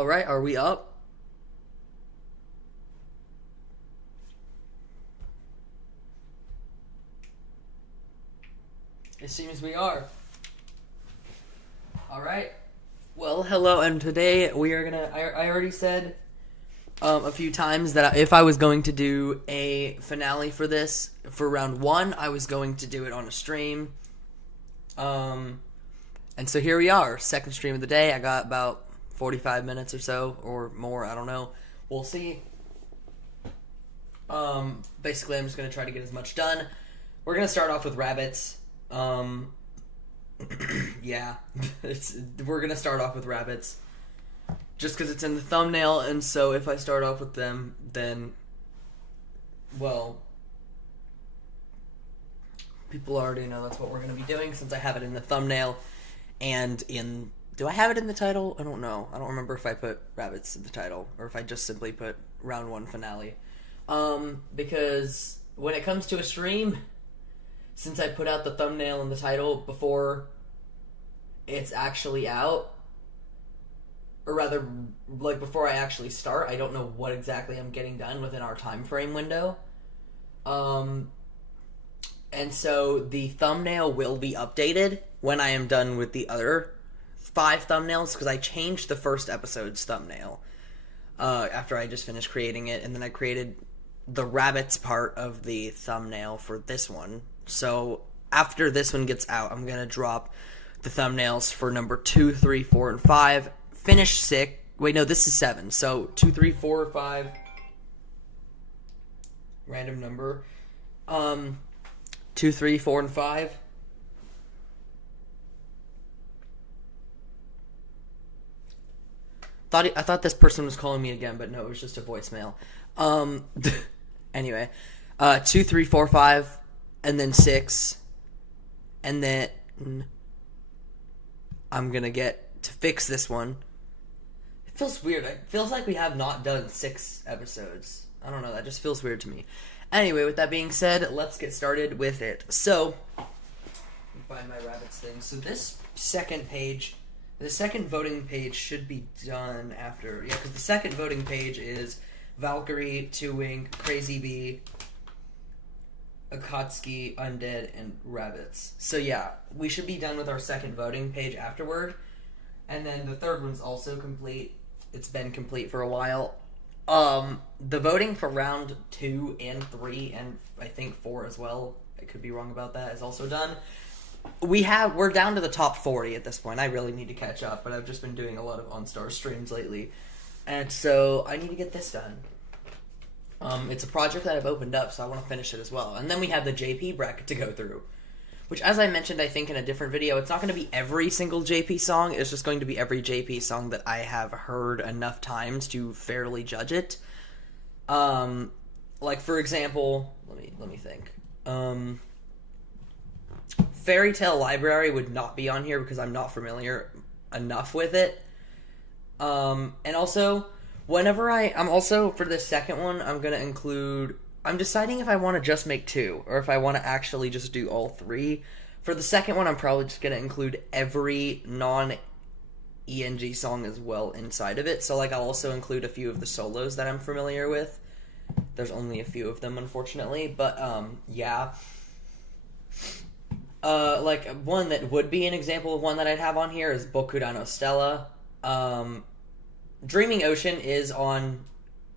All right, are we up? It seems we are. All right. Well, hello, and today we are gonna. I already said a few times that if I was going to do a finale for this for round one, I was going to do it on a stream. And so here we are, second stream of the day. I got about 45 minutes or so, or more. I don't know. We'll see. Basically, I'm just gonna try to get as much done. We're gonna start off with rabbits. Yeah, we're gonna start off with rabbits, just because it's in the thumbnail, and so if I start off with them, then, well, people already know that's what we're gonna be doing, since I have it in the thumbnail, and in, do I have it in the title? I don't know. I don't remember if I put rabbits in the title, or if I just simply put round one finale, because when it comes to a stream, since I put out the thumbnail and the title before it's actually out, or rather, like, before I actually start, I don't know what exactly I'm getting done within our time frame window. And so the thumbnail will be updated when I am done with the other 5 thumbnails, because I changed the first episode's thumbnail after I just finished creating it, and then I created the rabbits part of the thumbnail for this one. So after this one gets out, I'm going to drop the thumbnails for number 2, 3, 4, and 5. Finish 6. Wait, no, this is 7. So 2, 3, 4, 5. Random number. 2, 3, 4, and 5. I thought this person was calling me again, but no, it was just a voicemail. Anyway, 2, 3, 4, 5. And then 6, and then I'm gonna get to fix this one. It feels weird. It feels like we have not done 6 episodes. I don't know, that just feels weird to me. Anyway, with that being said, let's get started with it. So, let me find my rabbits thing. So this second page, the second voting page should be done after, yeah, because the second voting page is Valkyrie, 2-Wink, Crazy Bee, Akatsuki, Undead, and Rabbits. So yeah, we should be done with our second voting page afterward. And then the third one's also complete. It's been complete for a while. The voting for round 2 and 3, and I think 4 as well, I could be wrong about that, is also done. We're down to the top 40 at this point. I really need to catch up, but I've just been doing a lot of Enstars streams lately. And so I need to get this done. It's a project that I've opened up, so I want to finish it as well. And then we have the JP bracket to go through, which, as I mentioned, I think in a different video, it's not going to be every single JP song. It's just going to be every JP song that I have heard enough times to fairly judge it. Like, for example, let me think. Fairy Tale Library would not be on here because I'm not familiar enough with it. And also, I'm also, for this second one, I'm going to include, I'm deciding if I want to just make 2, or if I want to actually just do all 3. For the second one, I'm probably just going to include every non-ENG song as well inside of it. So, like, I'll also include a few of the solos that I'm familiar with. There's only a few of them, unfortunately, but, yeah. Like, one that would be an example of one that I'd have on here is Bokura no Stella. Dreaming Ocean is on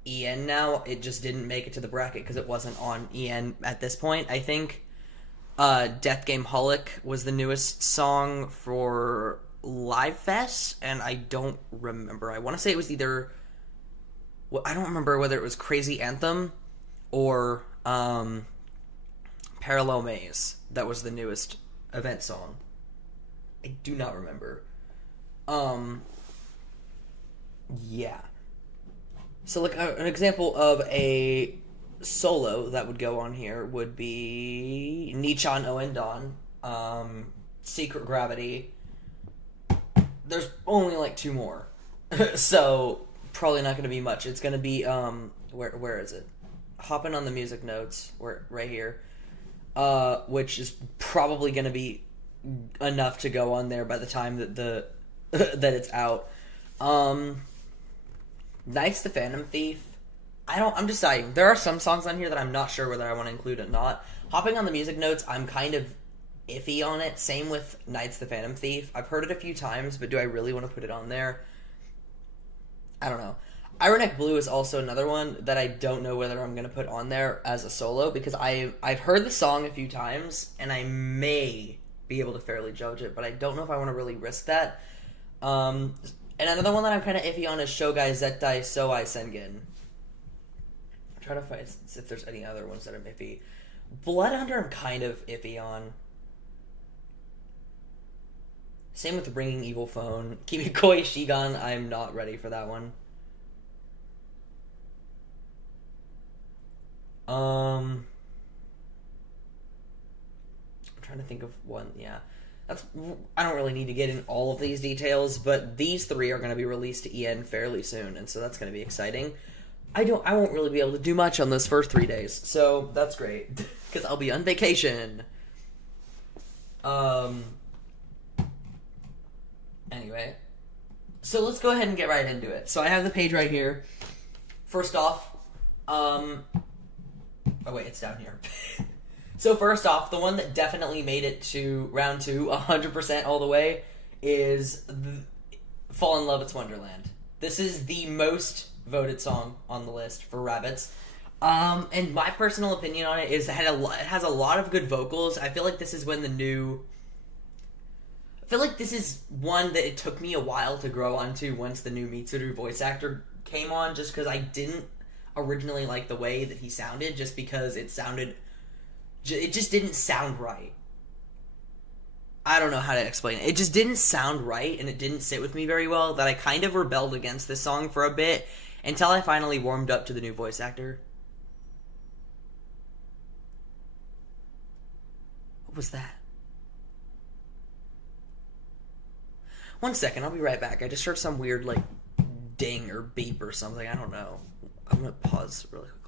EN now. It just didn't make it to the bracket because it wasn't on EN at this point. I think Death Game Holic was the newest song for Live Fest, and I don't remember. I want to say it was either, well, I don't remember whether it was Crazy Anthem or Parallel Maze that was the newest event song. I do not remember. Yeah. So, like, an example of a solo that would go on here would be Nichan Oendan, Secret Gravity. There's only, like, 2 more. So, probably not going to be much. It's going to be, where is it? Hopping on the music notes, right here. Which is probably going to be enough to go on there by the time that that it's out. Knight's the Phantom Thief. I'm deciding. There are some songs on here that I'm not sure whether I want to include or not. Hopping on the music notes, I'm kind of iffy on it. Same with Knight's the Phantom Thief. I've heard it a few times, but do I really want to put it on there? I don't know. Ironic Blue is also another one that I don't know whether I'm going to put on there as a solo, because I've heard the song a few times, and I may be able to fairly judge it, but I don't know if I want to really risk that. And another one that I'm kind of iffy on is Shogai Zettai Soai Sengen. I'm trying to find if there's any other ones that I'm iffy. Blood Hunter I'm kind of iffy on. Same with Bringing Evil Phone. Kimikoi Shigan, I'm not ready for that one. I'm trying to think of one. Yeah, I don't really need to get in all of these details, but these three are going to be released to EN fairly soon, and so that's going to be exciting. I won't really be able to do much on those first 3 days, so that's great because I'll be on vacation. Anyway, so let's go ahead and get right into it. So I have the page right here. First off, oh wait, it's down here. So first off, the one that definitely made it to round 2, 100% all the way, is Fall in Love, It's Wonderland. This is the most voted song on the list for Rabbids. And my personal opinion on it is it has a lot of good vocals. I feel like this is when I feel like this is one that it took me a while to grow onto once the new Mitsuru voice actor came on, just because I didn't originally like the way that he sounded, just because it just didn't sound right. I don't know how to explain it. It just didn't sound right, and it didn't sit with me very well, that I kind of rebelled against this song for a bit, until I finally warmed up to the new voice actor. What was that? One second, I'll be right back. I just heard some weird, ding or beep or something. I don't know. I'm gonna pause really quickly.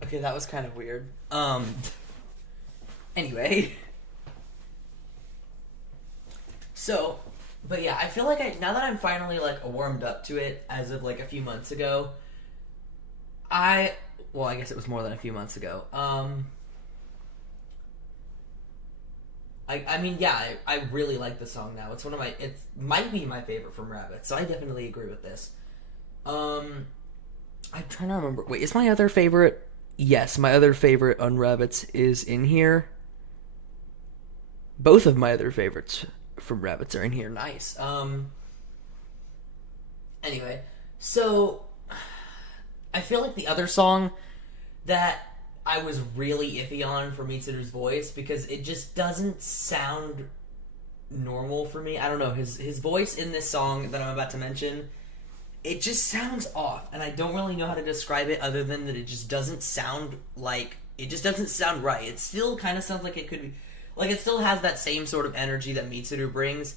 Okay, that was kind of weird. Anyway. So, but yeah, I feel like now that I'm finally, warmed up to it as of, a few months ago, I guess it was more than a few months ago. I really like the song now. It might be my favorite from Rabbit, so I definitely agree with this. I'm trying to remember. Wait, is my other favorite? Yes, my other favorite on Rabbits is in here. Both of my other favorites from Rabbits are in here. Nice. Anyway, so I feel like the other song that I was really iffy on for Mitsuru's voice, because it just doesn't sound normal for me. I don't know, his voice in this song that I'm about to mention, it just sounds off, and I don't really know how to describe it other than that it just doesn't sound right. It still kind of sounds like it could be, it still has that same sort of energy that Mitsuru brings,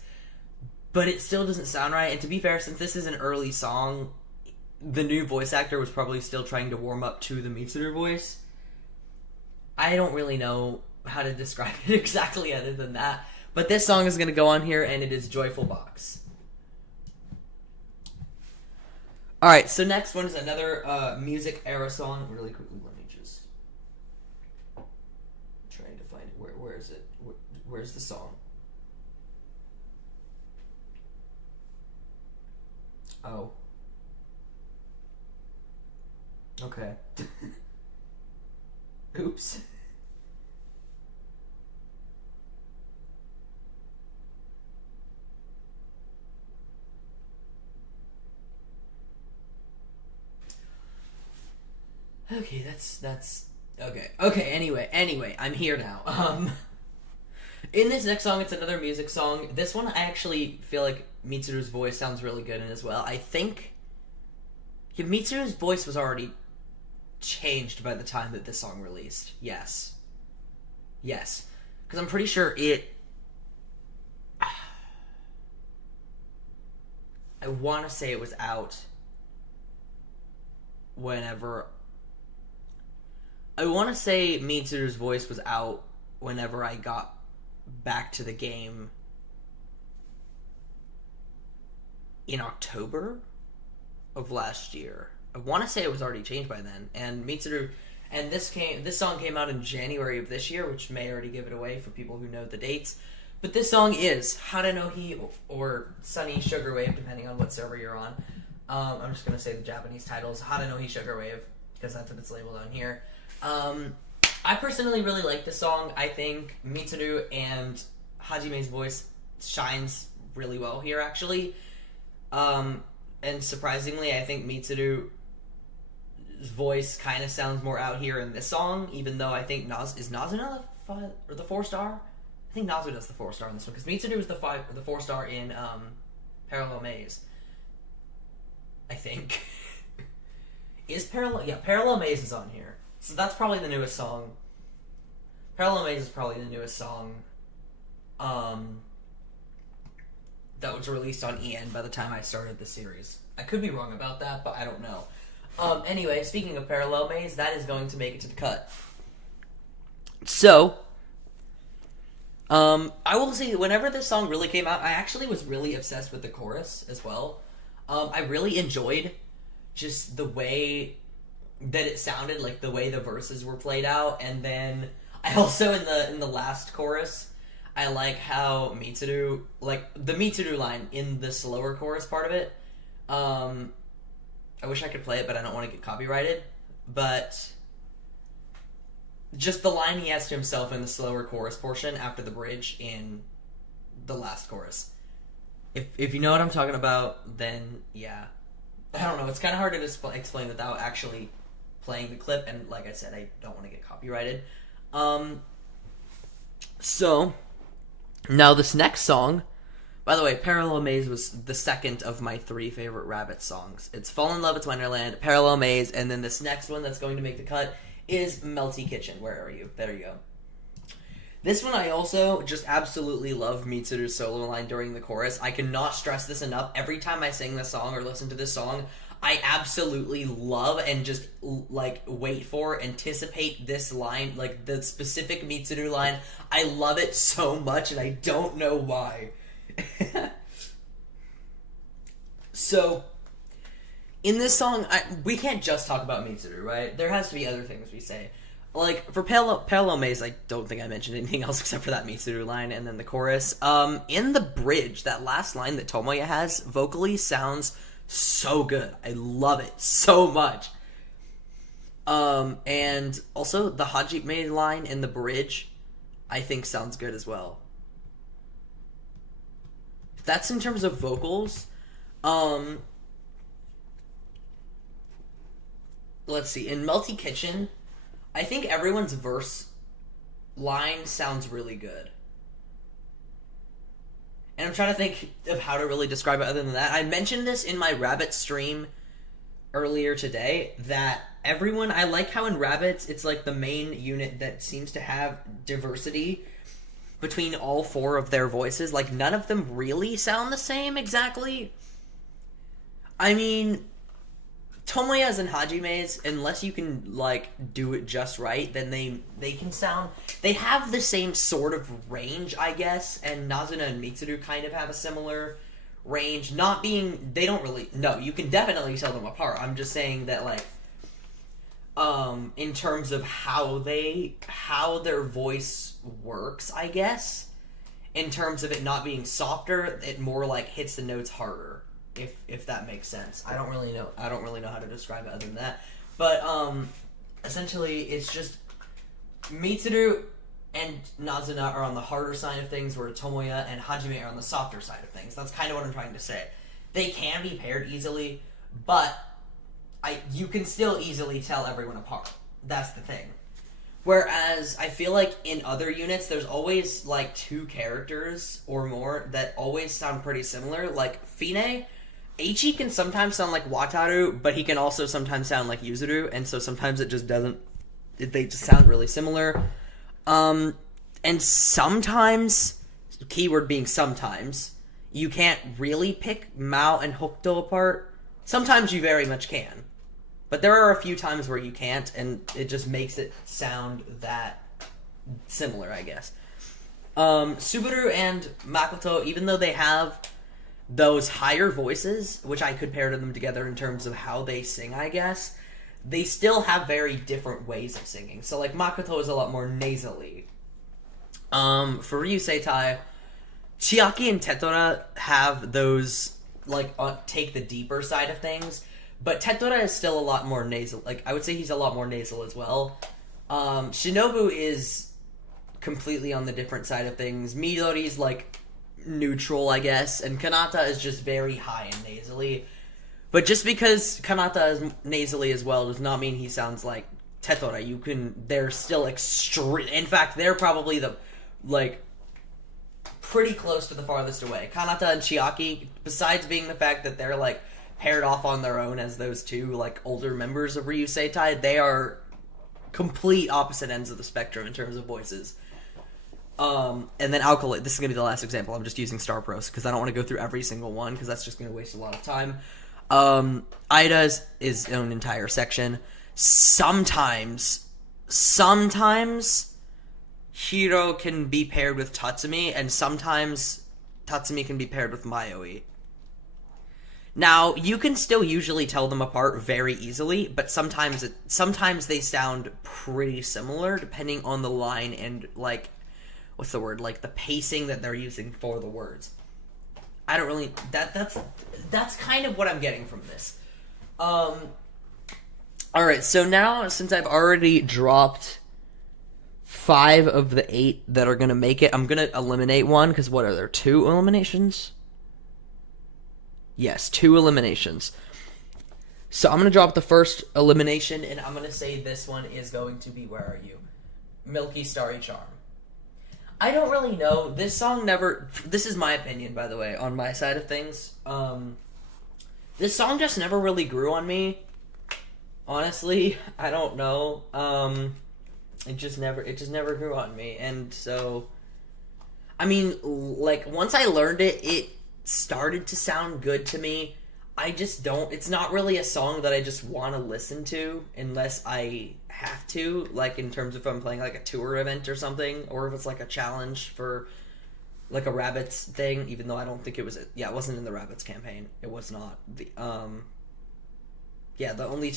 but it still doesn't sound right. And to be fair, since this is an early song, the new voice actor was probably still trying to warm up to the Mitsuru voice. I don't really know how to describe it exactly other than that, but this song is going to go on here, and it is Joyful Box. Alright, so next one is another music era song. Really quickly, let me just trying to find it. Where is it? Where's the song? Oh. Okay. Oops. Okay, that's okay. Anyway, I'm here now. In this next song, it's another music song. This one, I actually feel like Mitsuru's voice sounds really good in as well. I think Mitsuru's voice was already changed by the time that this song released. Yes. Yes. Because I'm pretty sure it... I want to say it was out whenever... I want to say Mitsuru's voice was out whenever I got back to the game in October of last year. I want to say it was already changed by then. And Mitsuru... And this song came out in January of this year, which may already give it away for people who know the dates. But this song is Harenohi or Sunny Sugar Wave, depending on what server you're on. I'm just going to say the Japanese titles. Harenohi Sugar Wave, because that's what it's labeled on here. I personally really like this song. I think Mitsuru and Hajime's voice shines really well here, actually. And surprisingly, I think Mitsuru's voice kind of sounds more out here in this song, even though I think is Nazuna the 4-star? I think Nazuna's the 4-star in this one, because Mitsuru is the 4-star in Parallel Maze. I think. Parallel Maze is on here. So that's probably the newest song. Parallel Maze is probably the newest song that was released on EN by the time I started the series. I could be wrong about that, but I don't know. Anyway, speaking of Parallel Maze, that is going to make it to the cut. So, I will say, whenever this song really came out, I actually was really obsessed with the chorus as well. I really enjoyed just the way that it sounded, like the way the verses were played out, and then I also, in the last chorus, I like how Mitsuru, like, the Mitsuru line in the slower chorus part of it, I wish I could play it, but I don't want to get copyrighted. But just the line he has to himself in the slower chorus portion after the bridge in the last chorus. If you know what I'm talking about, then yeah. I don't know, it's kind of hard to explain without actually playing the clip, and like I said, I don't want to get copyrighted. So, now this next song... By the way, Parallel Maze was the second of my 3 favorite Rabbit songs. It's Fall in Love, It's Wonderland, Parallel Maze, and then this next one that's going to make the cut is Melty Kitchen. Where are you? There you go. This one I also just absolutely love Mitsuru's solo line during the chorus. I cannot stress this enough. Every time I sing this song or listen to this song, I absolutely love and just, like, wait for, anticipate this line, like, the specific Mitsuru line. I love it so much, and I don't know why. So, in this song, we can't just talk about Mitsuru, right? There has to be other things we say. Like, for Parallel Maze, I don't think I mentioned anything else except for that Mitsuru line and then the chorus. In the bridge, that last line that Tomoya has, vocally sounds so good. I love it so much. And also, the Hajime line in the bridge, I think sounds good as well. That's in terms of vocals. Let's see. In Melty Kitchen, I think everyone's verse line sounds really good. And I'm trying to think of how to really describe it other than that. I mentioned this in my Rabbit stream earlier today, that everyone... I like how in Rabbits, it's like the main unit that seems to have diversity between all 4 of their voices. Like, none of them really sound the same exactly. I mean, Tomoya's and Hajime's, unless you can, like, do it just right, then they can sound... They have the same sort of range, I guess, and Nazuna and Mitsuru kind of have a similar range. Not being... They don't really... No, you can definitely tell them apart. I'm just saying that, like... in terms of how their voice works, I guess. In terms of it not being softer, it more like hits the notes harder, if that makes sense. I don't really know how to describe it other than that. But essentially it's just Mitsuru and Nazuna are on the harder side of things, where Tomoya and Hajime are on the softer side of things. That's kind of what I'm trying to say. They can be paired easily, but you can still easily tell everyone apart. That's the thing. Whereas, I feel like in other units, there's always, like, 2 characters or more that always sound pretty similar. Like, Fine Eiichi can sometimes sound like Wataru, but he can also sometimes sound like Yuzuru, and so sometimes it just doesn't... They just sound really similar. And sometimes, keyword being sometimes, you can't really pick Mao and Hokuto apart. Sometimes you very much can. But there are a few times where you can't, and it just makes it sound that similar, I guess. Subaru and Makoto, even though they have those higher voices, which I could pair them together in terms of how they sing, I guess, they still have very different ways of singing. So, like, Makoto is a lot more nasally. For Ryusei Tai, Chiaki and Tetora have those, like, take the deeper side of things, but Tetora is still a lot more nasal. Like, I would say he's a lot more nasal as well. Shinobu is completely on the different side of things. Midori's, like, neutral, I guess, and Kanata is just very high and nasally. But just because Kanata is nasally as well does not mean he sounds like Tetora. They're still extreme. In fact, they're probably pretty close to the farthest away. Kanata and Chiaki, besides being the fact that they're, like, paired off on their own as those two, like, older members of Ryusei Tai, they are complete opposite ends of the spectrum in terms of voices. And then Alkaloid, this is going to be the last example. I'm just using Star Pros because I don't want to go through every single one because that's just going to waste a lot of time. Ida is its own entire section. Sometimes Hiro can be paired with Tatsumi, and sometimes Tatsumi can be paired with Mayoi. Now, you can still usually tell them apart very easily, but sometimes they sound pretty similar depending on the line and, like, what's the word? Like, the pacing that they're using for the words. I don't really... That's kind of what I'm getting from this. Alright, so now, since I've already dropped 5 of the 8 that are going to make it, I'm going to eliminate one, because what are there, 2 eliminations? Yes, 2 eliminations. So I'm going to drop the first elimination, and I'm going to say this one is going to be Where Are You? Milky Starry Charm. I don't really know. This song never... This is my opinion, by the way, on my side of things. This song just never really grew on me. Honestly, I don't know. It just never grew on me. And so... I mean, like, once I learned it, it started to sound good to me. I just don't... It's not really a song that I just want to listen to unless I have to, like, in terms of if I'm playing, like, a tour event or something, or if it's, like, a challenge for, like, a Rabbids thing, even though I don't think it was... Yeah, it wasn't in the Rabbids campaign. It was not. The only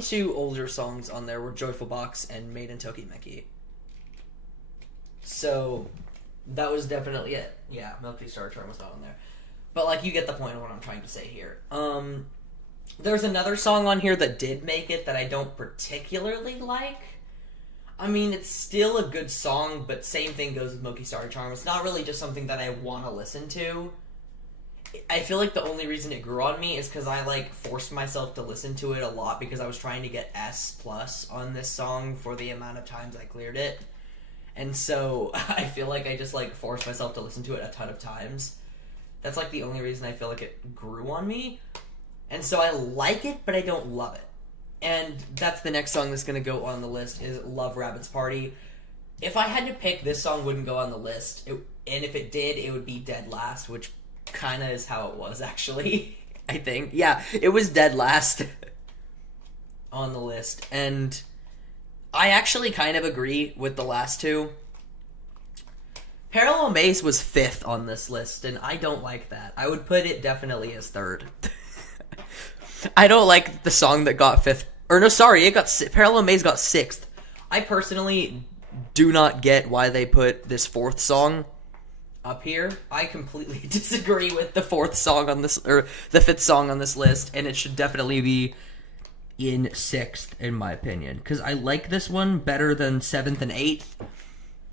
two older songs on there were Joyful Box and Made in Tokimeki. So, that was definitely it. Yeah, Milky Star Charm was not on there. But, like, you get the point of what I'm trying to say here. There's another song on here that did make it that I don't particularly like. I mean, it's still a good song, but same thing goes with Milky Star Charm. It's not really just something that I want to listen to. I feel like the only reason it grew on me is because I, like, forced myself to listen to it a lot because I was trying to get S+ on this song for the amount of times I cleared it. And so, I feel like I just, like, forced myself to listen to it a ton of times. That's, like, the only reason I feel like it grew on me. And so I like it, but I don't love it. And that's the next song that's going to go on the list is Love Rabbids Party. If I had to pick, this song wouldn't go on the list. And if it did, it would be dead last, which kind of is how it was, actually. I think. Yeah, it was dead last on the list. And I actually kind of agree with the last two. Parallel Maze was 5th on this list, and I don't like that. I would put it definitely as 3rd. I don't like the song that got 5th. Or no, sorry, Parallel Maze got 6th. I personally do not get why they put this 4th song up here. I completely disagree with the 4th song on this, or the 5th song on this list, and it should definitely be in 6th, in my opinion. Because I like this one better than 7th and 8th,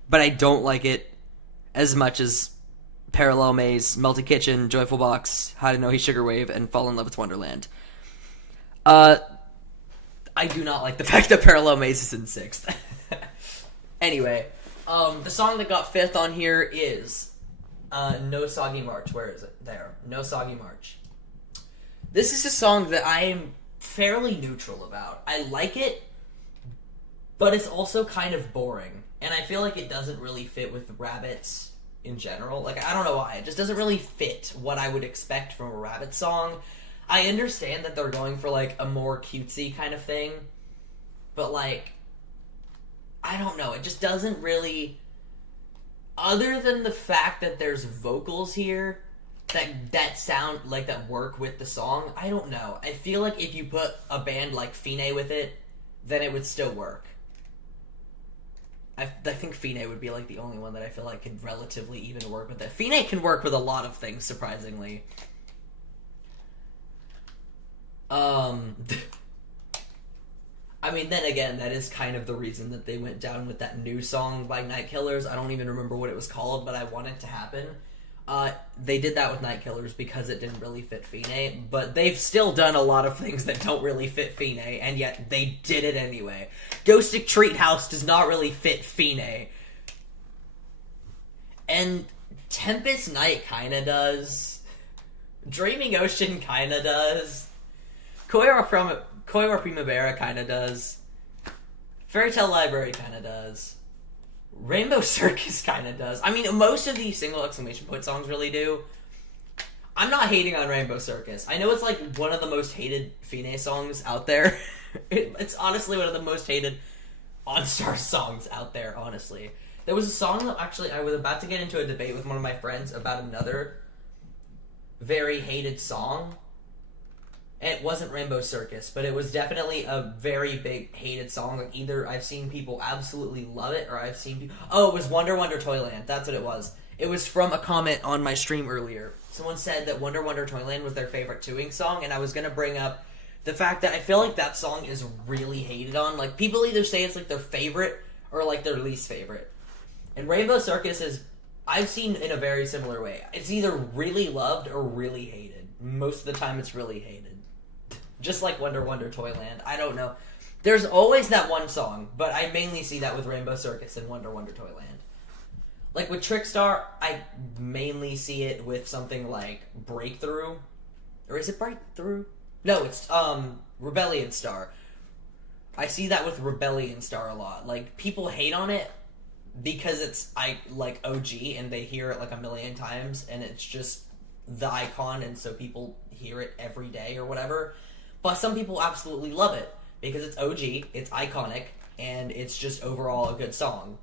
but I don't like it as much as Parallel Maze, Melty Kitchen, Joyful Box, How to Know He's Sugar Wave, and Fall in Love with Wonderland. I do not like the fact that Parallel Maze is in 6th. Anyway, the song that got 5th on here is No Soggy March. Where is it? There. No Soggy March. This is a song that I am fairly neutral about. I like it, but it's also kind of boring. And I feel like it doesn't really fit with Rabbits in general. Like, I don't know why. It just doesn't really fit what I would expect from a Rabbit song. I understand that they're going for, like, a more cutesy kind of thing. But, like, I don't know. It just doesn't really... Other than the fact that there's vocals here that sound like that work with the song, I don't know. I feel like if you put a band like Fine with it, then it would still work. I think Fine would be like the only one that I feel like could relatively even work with it. Fine can work with a lot of things, surprisingly. I mean, then again, that is kind of the reason that they went down with that new song by Night Killers. I don't even remember what it was called, but I want it to happen. They did that with Night Killers because it didn't really fit Fine, but they've still done a lot of things that don't really fit Fine, and yet they did it anyway. Ghostic Treathouse does not really fit Fine. And Tempest Night kinda does. Dreaming Ocean kinda does. Koiwa Primavera kinda does. Fairy Tale Library kinda does. Rainbow Circus kinda does. I mean, most of these single exclamation point songs really do. I'm not hating on Rainbow Circus. I know it's like one of the most hated Fine songs out there. It's honestly one of the most hated Enstars songs out there, honestly. There was a song that actually I was about to get into a debate with one of my friends about another very hated song. It wasn't Rainbow Circus, but it was definitely a very big hated song. Like, either I've seen people absolutely love it, or I've seen people... Oh, it was Wonder Wonder Toyland. That's what it was. It was from a comment on my stream earlier. Someone said that Wonder Wonder Toyland was their favorite Tuing song, and I was going to bring up the fact that I feel like that song is really hated on. Like, people either say it's like their favorite or like their least favorite. And Rainbow Circus is... I've seen in a very similar way. It's either really loved or really hated. Most of the time it's really hated. Just like Wonder Wonder Toyland. I don't know. There's always that one song, but I mainly see that with Rainbow Circus and Wonder Wonder Toyland. Like with Trickstar, I mainly see it with something like Breakthrough. Or is it Breakthrough? No, it's Rebellion Star. I see that with Rebellion Star a lot. Like, people hate on it because it's like OG and they hear it like a million times and it's just the icon, and so people hear it every day or whatever. But some people absolutely love it because it's OG, it's iconic, and it's just overall a good song.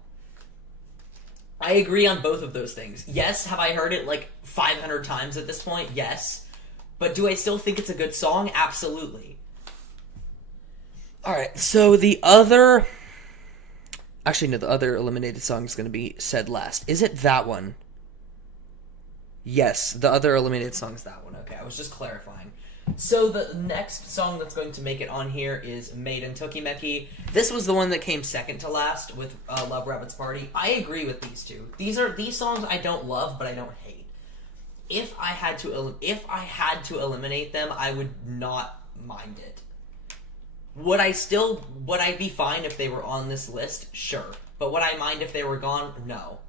I agree on both of those things. Yes, have I heard it like 500 times at this point? Yes. But do I still think it's a good song? Absolutely. Alright, so the other... Actually, no, the other eliminated song is going to be said last. Is it that one? Yes, the other eliminated song is that one. Okay, I was just clarifying. So the next song that's going to make it on here is Maiden Tokimeki. This was the one that came second to last with Love Rabbit's Party. I agree with these two. These songs I don't love, but I don't hate. If I had to eliminate them, I would not mind it. Would I be fine if they were on this list? Sure. But would I mind if they were gone? No.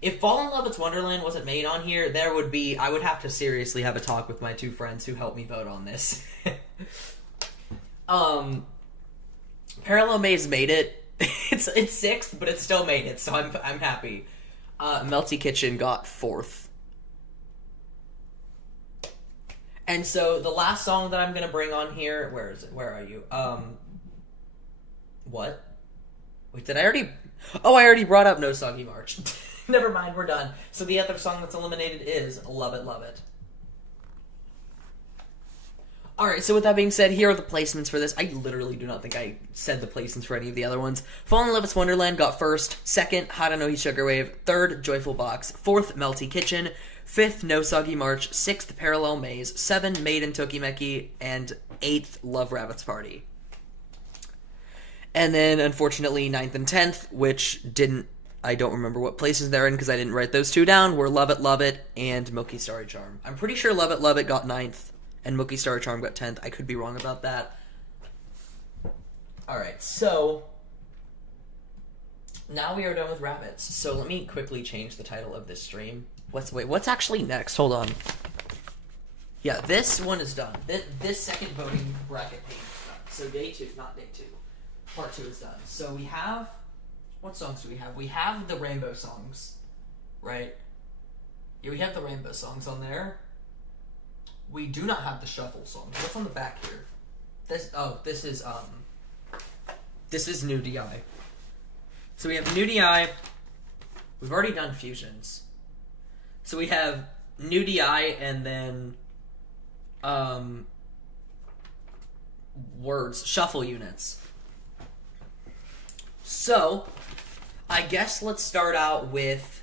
If Fall in Love It's Wonderland wasn't made on here, I would have to seriously have a talk with my two friends who helped me vote on this. Parallel Maze made it. It's sixth, but it still made it, so I'm happy. Melty Kitchen got fourth. And so the last song that I'm gonna bring on here, where is it? Where are you? What? Wait, did I already? Oh, I already brought up No Soggy March. Never mind, we're done. So the other song that's eliminated is Love It, Love It. Alright, so with that being said, here are the placements for this. I literally do not think I said the placements for any of the other ones. Fall in Love It's Wonderland got first. Second, Haranohi Sugar Wave. Third, Joyful Box. Fourth, Melty Kitchen. Fifth, No Soggy March. Sixth, Parallel Maze. 7, Maiden Tokimeki. And 8th, Love Rabbit's Party. And then, unfortunately, 9th and 10th, which I don't remember what places they're in because I didn't write those two down, were Love It, and Milky Starry Charm. I'm pretty sure Love It got 9th, and Milky Starry Charm got 10th. I could be wrong about that. Alright, so... now we are done with rabbits. So let me quickly change the title of this stream. What's actually next? Hold on. Yeah, this one is done. This second voting bracket page is done. So day 2, not day 2. Part 2 is done. So we have, what songs do we have? We have the rainbow songs, right? Yeah, we have the rainbow songs on there. We do not have the shuffle songs. What's on the back here? This is new DI. So we have new DI. We've already done fusions. So we have new DI and then words, shuffle units. So I guess let's start out with,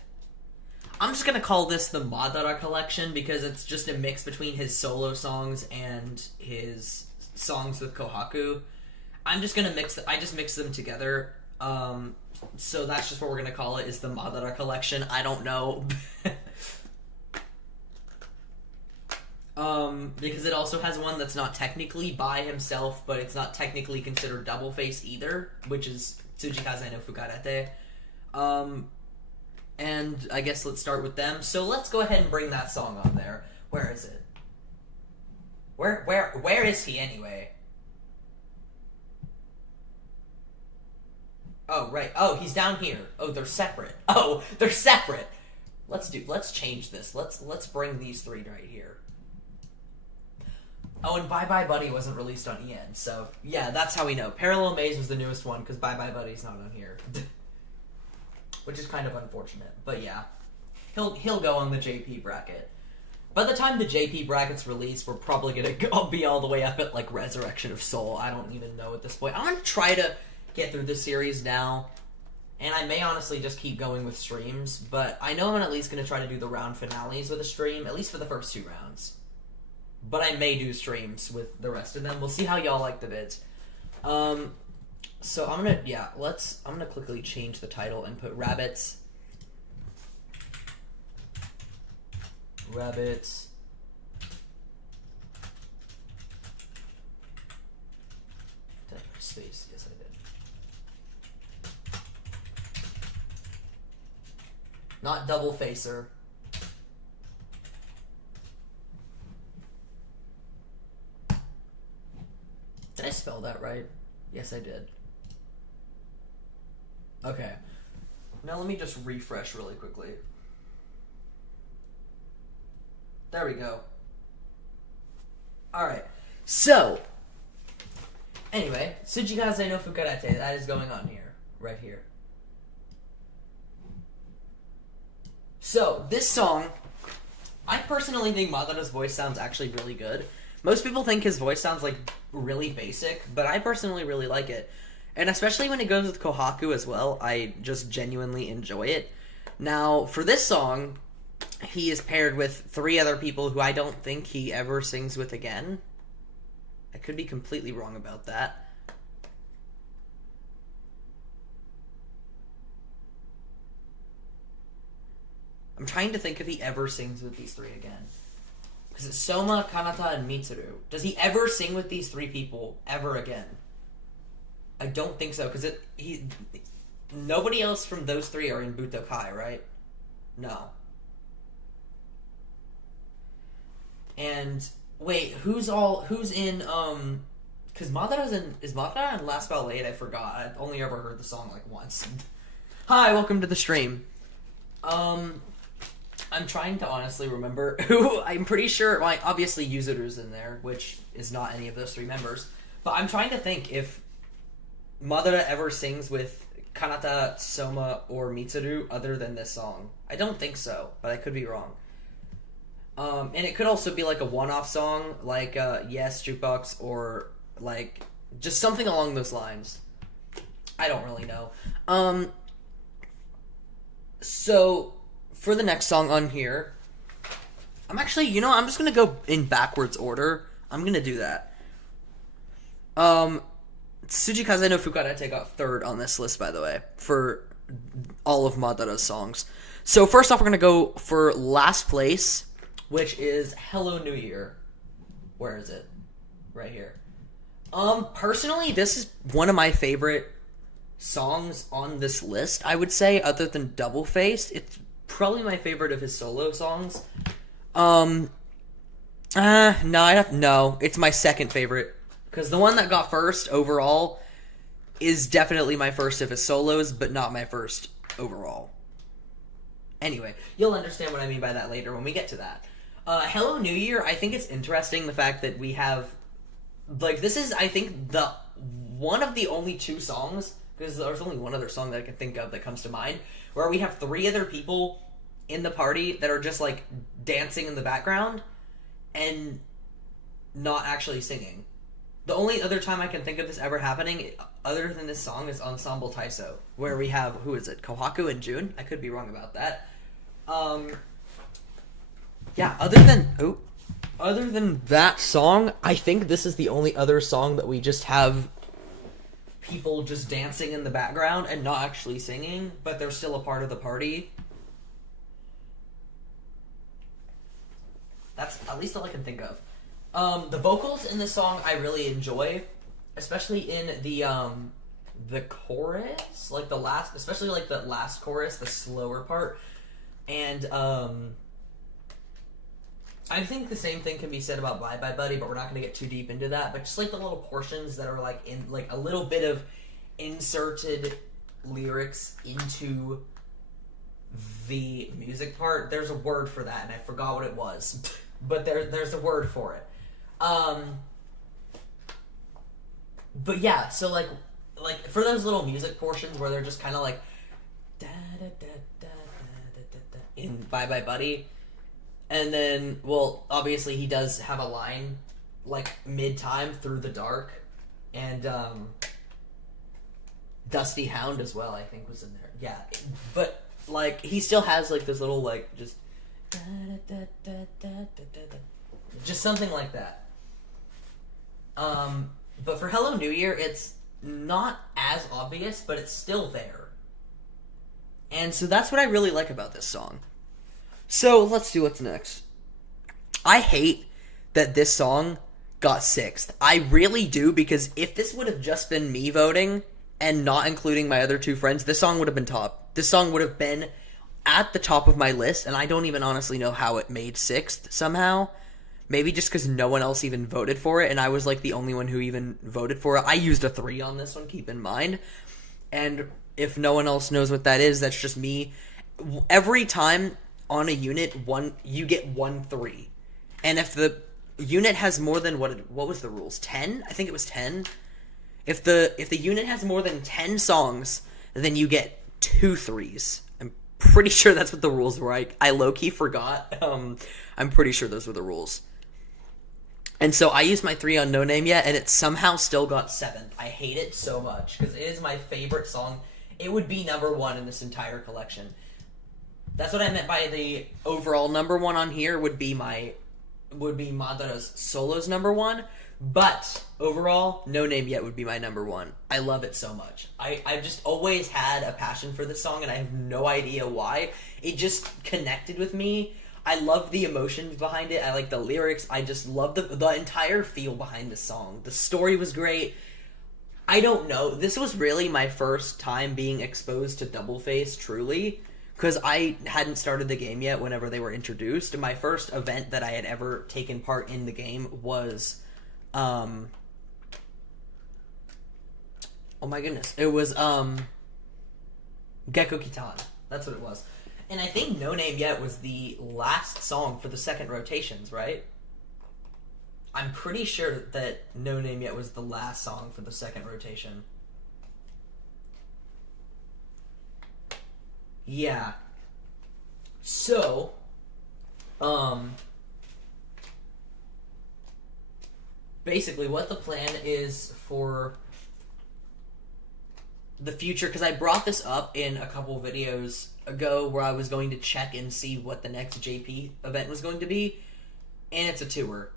I'm just gonna call this the Madara collection because it's just a mix between his solo songs and his songs with Kohaku. I just mix them together. So that's just what we're gonna call it, is the Madara collection. I don't know. Because it also has one that's not technically by himself, but it's not technically considered double face either, which is Tsujikaze no Fukarete. And I guess let's start with them. So let's go ahead and bring that song on there. Where is it? Where is he anyway? Oh, right. Oh, he's down here. Oh, they're separate. Oh, they're separate. Let's change this. Let's bring these 3 right here. Oh, and Bye Bye Buddy wasn't released on EN, so yeah, that's how we know. Parallel Maze was the newest one, because Bye Bye Buddy's not on here. Which is kind of unfortunate, but yeah. He'll go on the JP bracket. By the time the JP bracket's released, we're probably gonna be all the way up at, like, Resurrection of Soul. I don't even know at this point. I'm gonna try to get through this series now, and I may honestly just keep going with streams, but I know I'm at least gonna try to do the round finales with a stream, at least for the first 2 rounds. But I may do streams with the rest of them. We'll see how y'all like the vids. So I'm gonna quickly change the title and put rabbits. Rabbits. Did I put space? Yes, I did. Not double facer. Did I spell that right? Yes, I did. Okay. Now let me just refresh really quickly. There we go. Alright. So, anyway, Tsujikaze no Fukarete, that is going on here. Right here. So, this song, I personally think Madara's voice sounds actually really good. Most people think his voice sounds, like, really basic, but I personally really like it. And especially when it goes with Kohaku as well, I just genuinely enjoy it. Now, for this song, he is paired with 3 other people who I don't think he ever sings with again. I could be completely wrong about that. I'm trying to think if he ever sings with these 3 again. Because it's Soma, Kanata, and Mitsuru. Does he ever sing with these 3 people ever again? I don't think so, because nobody else from those 3 are in Butokai, right? No. And wait, who's in because is Madara in Last Ballet? I forgot. I've only ever heard the song like once. Hi, welcome to the stream. I'm trying to honestly remember who. I'm pretty sure, like, obviously Yuzuru's in there, which is not any of those 3 members. But I'm trying to think if Madara ever sings with Kanata, Soma, or Mitsuru other than this song. I don't think so, but I could be wrong. And it could also be like a one-off song, like Yes, Jukebox, or like just something along those lines. I don't really know. So for the next song on here, I'm actually, I'm just gonna go in backwards order. I'm gonna do that. Tsujikaze no Fukarete got 3rd on this list, by the way, for all of Madara's songs. So first off, we're gonna go for last place, which is Hello New Year. Where is it? Right here. Personally, this is one of my favorite songs on this list, I would say, other than Double Faced. It's probably my favorite of his solo songs. No, it's my second favorite. Because the one that got first overall is definitely my first of his solos, but not my first overall. Anyway, you'll understand what I mean by that later when we get to that. Hello New Year, I think it's interesting the fact that we have, like, this is, I think, the one of the only two songs, because there's only one other song that I can think of that comes to mind, where we have three other people in the party that are just, like, dancing in the background and not actually singing. The only other time I can think of this ever happening, other than this song, is Ensemble Taiso, where we have, who is it, Kohaku and Jun? I could be wrong about that. Yeah, other than that song, I think this is the only other song that we just have people just dancing in the background and not actually singing, but they're still a part of the party. That's at least all I can think of. The vocals in this song I really enjoy, especially in the chorus, like the last, especially like the last chorus, the slower part, and I think the same thing can be said about Bye Bye Buddy, but we're not going to get too deep into that. But just like the little portions that are like in like a little bit of inserted lyrics into the music part. There's a word for that, and I forgot what it was, but there's a word for it. But yeah, so like for those little music portions where they're just kind of like da da da da da da da in Bye Bye Buddy. And then, well, obviously he does have a line, like, mid-time, Through the Dark, and, Dusty Hound as well, I think, was in there. Yeah, but, like, he still has, like, this little, like, just... just something like that. But for Hello New Year, it's not as obvious, but it's still there. And so that's what I really like about this song. So, let's see what's next. I hate that this song got 6th. I really do, because if this would have just been me voting and not including my other two friends, this song would have been top. This song would have been at the top of my list, and I don't even honestly know how it made 6th somehow. Maybe just because no one else even voted for it, and I was like the only one who even voted for it. I used a 3 on this one, keep in mind. And if no one else knows what that is, that's just me. Every time on a unit, you get 1 3, and if the unit has more than what was the rules? 10? I think it was 10. If the unit has more than 10 songs, then you get 2 3s. I'm pretty sure that's what the rules were. I low key forgot. I'm pretty sure those were the rules. And so I used my 3 on No Name Yet, and it somehow still got 7th. I hate it so much because it is my favorite song. It would be number 1 in this entire collection. That's what I meant by the overall number 1 on here would be Madara's solos number 1, but overall, No Name Yet would be my number 1. I love it so much. I've just always had a passion for this song, and I have no idea why. It just connected with me. I love the emotions behind it. I like the lyrics. I just love the entire feel behind the song. The story was great. I don't know. This was really my first time being exposed to Double Face, truly. Because I hadn't started the game yet whenever they were introduced. My first event that I had ever taken part in the game was... oh my goodness. It was, Gecko Kitan. That's what it was. And I think No Name Yet was the last song for the second rotations, right? I'm pretty sure that No Name Yet was the last song for the second rotation. Yeah. So, basically what the plan is for the future, because I brought this up in a couple videos ago where I was going to check and see what the next JP event was going to be, and it's a tour.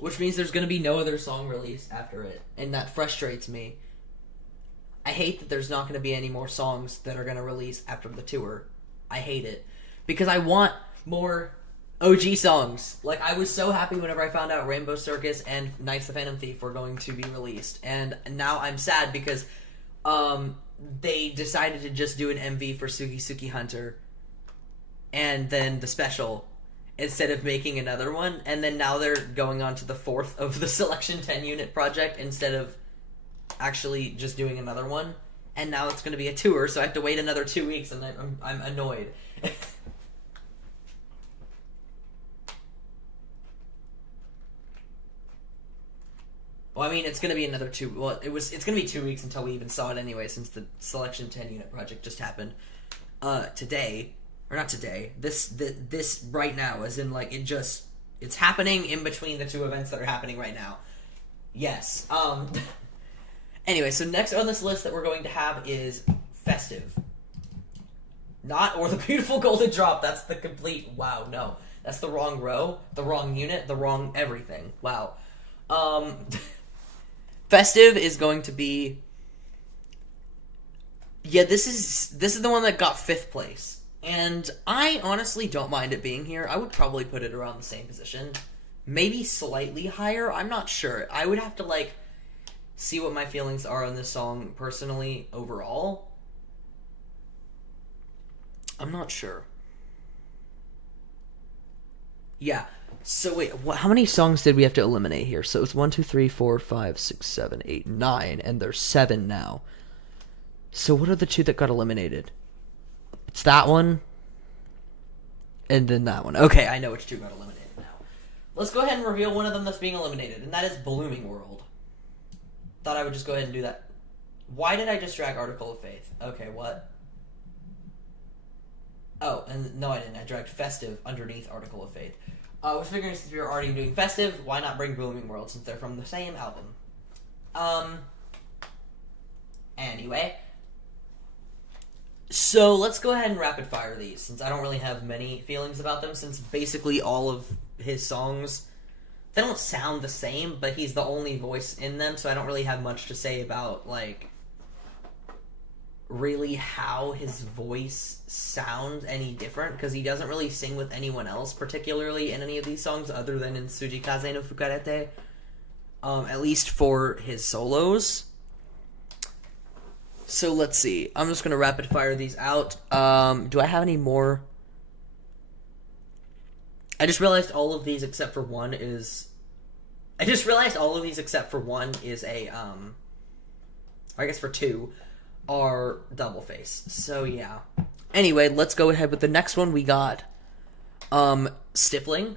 Which means there's going to be no other song released after it, and that frustrates me. I hate that there's not going to be any more songs that are going to release after the tour. I hate it. Because I want more OG songs. Like, I was so happy whenever I found out Rainbow Circus and Knights of the Phantom Thief were going to be released. And now I'm sad because they decided to just do an MV for Suki Suki Hunter and then the special instead of making another one. And then now they're going on to the 4th of the Selection 10 unit project instead of actually just doing another one. And now it's going to be a tour, so I have to wait another 2 weeks, and I'm annoyed. Well, I mean, it's going to be another it's going to be 2 weeks until we even saw it anyway, since the Selection 10 unit project just happened today. Or not today. This right now, as in, like, it's happening in between the two events that are happening right now. Yes. Anyway, so next on this list that we're going to have is Festive. Not Or the Beautiful Golden Drop. That's the complete... Wow, no. That's the wrong row, the wrong unit, the wrong everything. Wow. Festive is going to be... Yeah, this is the one that got 5th place. And I honestly don't mind it being here. I would probably put it around the same position. Maybe slightly higher. I'm not sure. I would have to, like, see what my feelings are on this song personally overall. I'm not sure. Yeah. So wait, how many songs did we have to eliminate here? So it's 1, 2, 3, 4, 5, 6, 7, 8, 9, and there's 7 now. So what are the 2 that got eliminated? It's that one, and then that one. Okay, I know which 2 got eliminated now. Let's go ahead and reveal one of them that's being eliminated, and that is Blooming World. Thought I would just go ahead and do that. Why did I just drag Article of Faith? Okay, what? Oh, and no, I didn't. I dragged Festive underneath Article of Faith. I was figuring since we were already doing Festive, why not bring Blooming World since they're from the same album? Anyway. So let's go ahead and rapid fire these since I don't really have many feelings about them since basically all of his songs, they don't sound the same, but he's the only voice in them, so I don't really have much to say about, like, really how his voice sounds any different, because he doesn't really sing with anyone else, particularly in any of these songs, other than in Tsujikaze no Fukarete, at least for his solos. So let's see. I'm just going to rapid fire these out. Do I have any more? I just realized all of these except for one is... I guess for 2 are double face. So yeah. Anyway, let's go ahead with the next one. We got Stippling.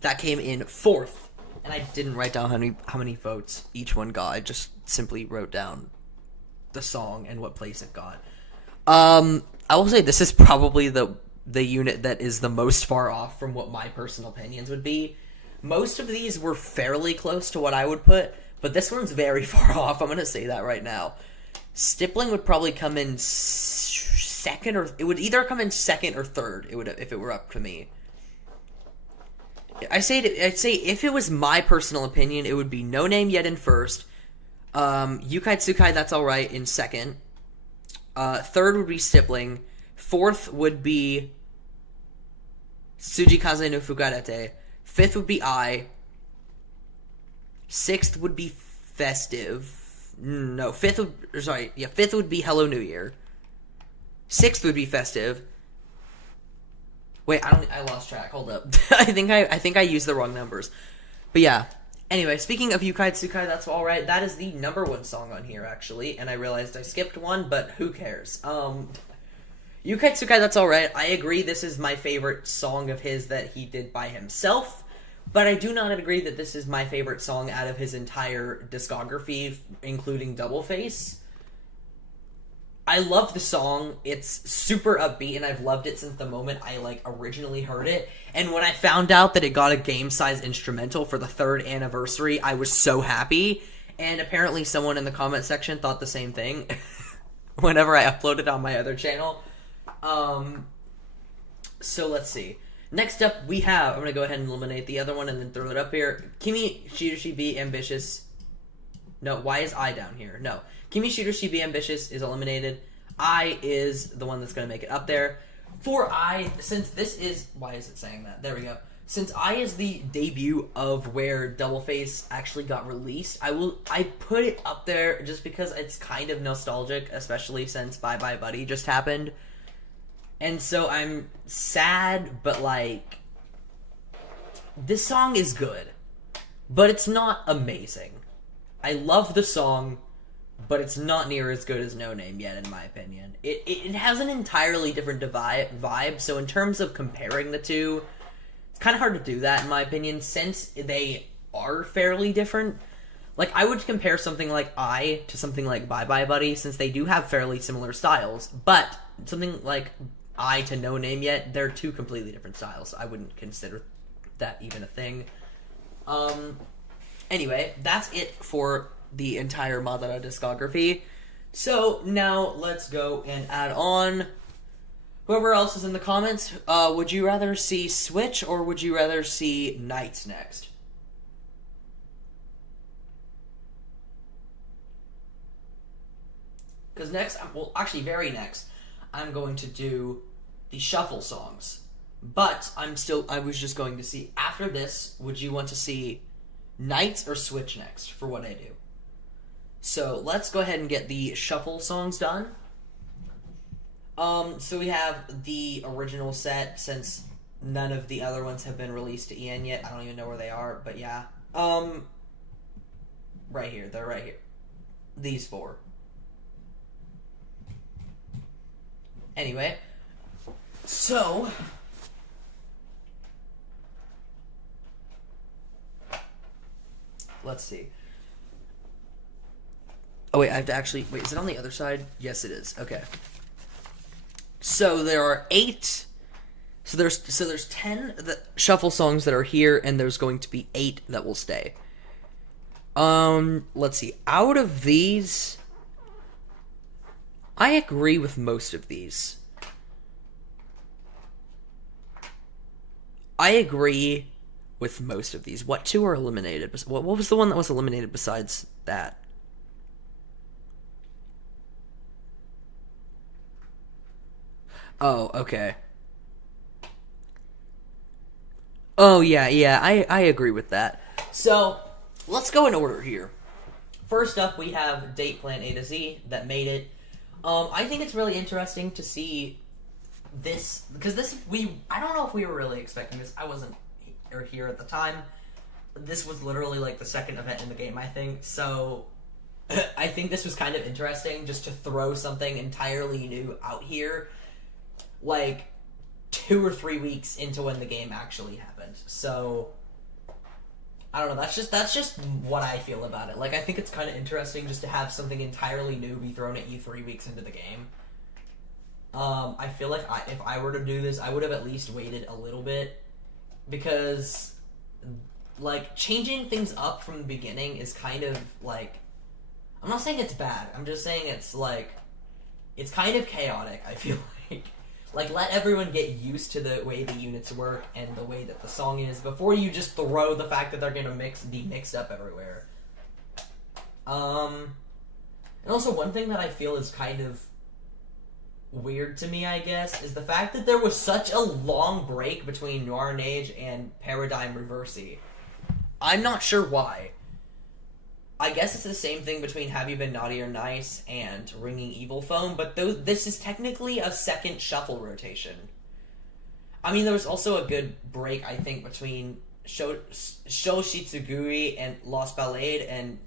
That came in 4th. And I didn't write down how many votes each one got. I just simply wrote down the song and what place it got. I will say this is probably the unit that is the most far off from what my personal opinions would be. Most of these were fairly close to what I would put, but this one's very far off. I'm going to say that right now. Stippling would probably come in second, or it would either come in second or third. It would, if it were up to me. I'd say if it was my personal opinion, it would be No Name Yet in first. Yukai Tsukai, That's Alright in second. Third would be Stippling. 4th would be Tsujikaze no Fukarete. 5th would be I. 6th would be Festive. No, 5th would be Hello New Year. 6th would be Festive. Wait, I lost track. Hold up. I think I used the wrong numbers. But yeah. Anyway, speaking of Yukai Tsukai, That's Alright, that is the number 1 song on here, actually. And I realized I skipped one, but who cares? Yukai Tsukai, That's Alright. I agree this is my favorite song of his that he did by himself. But I do not agree that this is my favorite song out of his entire discography, including Double Face. I love the song. It's super upbeat, and I've loved it since the moment I, originally heard it. And when I found out that it got a game-size instrumental for the 3rd anniversary, I was so happy. And apparently someone in the comment section thought the same thing whenever I uploaded on my other channel. So let's see. Next up, we have... I'm going to go ahead and eliminate the other one and then throw it up here. Kimi Shirushi Be Ambitious. No, why is I down here? No. Kimi Shirushi Be Ambitious is eliminated. I is the one that's going to make it up there. Since this is, why is it saying that? There we go. Since I is the debut of where Double Face actually got released, I put it up there just because it's kind of nostalgic, especially since Bye Bye Buddy just happened. And so I'm sad, but like, this song is good, but it's not amazing. I love the song, but it's not near as good as No Name yet, in my opinion. It has an entirely different vibe, so in terms of comparing the two, it's kind of hard to do that, in my opinion, since they are fairly different. Like, I would compare something like I to something like Bye Bye Buddy, since they do have fairly similar styles, but something like I to No Name Yet, they're two completely different styles. I wouldn't consider that even a thing. Anyway, that's it for the entire Madara discography. So now let's go and add on whoever else is in the comments. Would you rather see Switch or would you rather see Nights next? Because next, well, actually very next, I'm going to do the shuffle songs. But I was just going to see, after this, would you want to see Nights or Switch next for what I do? So let's go ahead and get the shuffle songs done. So we have the original set, since none of the other ones have been released to EN yet. I don't even know where they are, but yeah. Right here. They're right here. These four. Anyway. So let's see. Oh wait, I have to actually wait, is it on the other side? Yes it is. Okay. So there are 8. So there's 10 shuffle songs that are here, and there's going to be 8 that will stay. Let's see. Out of these, I agree with most of these. I agree with most of these. What 2 are eliminated? What was the one that was eliminated besides that? Oh, okay. Oh, yeah, I agree with that. So, let's go in order here. First up, we have Date Plan A to Z that made it. I think it's really interesting to see this, because I don't know if we were really expecting this. I wasn't here at the time. This was literally like the second event in the game, I think. So, I think this was kind of interesting just to throw something entirely new out here, like 2 or 3 weeks into when the game actually happened. So I don't know, that's just what I feel about it. Like, I think it's kind of interesting just to have something entirely new be thrown at you 3 weeks into the game. I feel like if I were to do this, I would have at least waited a little bit, because like changing things up from the beginning is kind of like, I'm not saying it's bad, I'm just saying it's like, it's kind of chaotic, I feel like. Like, let everyone get used to the way the units work and the way that the song is before you just throw the fact that they're gonna be mixed up everywhere. And also one thing that I feel is kind of weird to me, I guess, is the fact that there was such a long break between Noir and Age and Paradigm Reversi. I'm not sure why. I guess it's the same thing between Have You Been Naughty or Nice and Ringing Evil Phone, but this is technically a second shuffle rotation. I mean, there was also a good break, I think, between Sho Shitsuguri and Lost Ballade and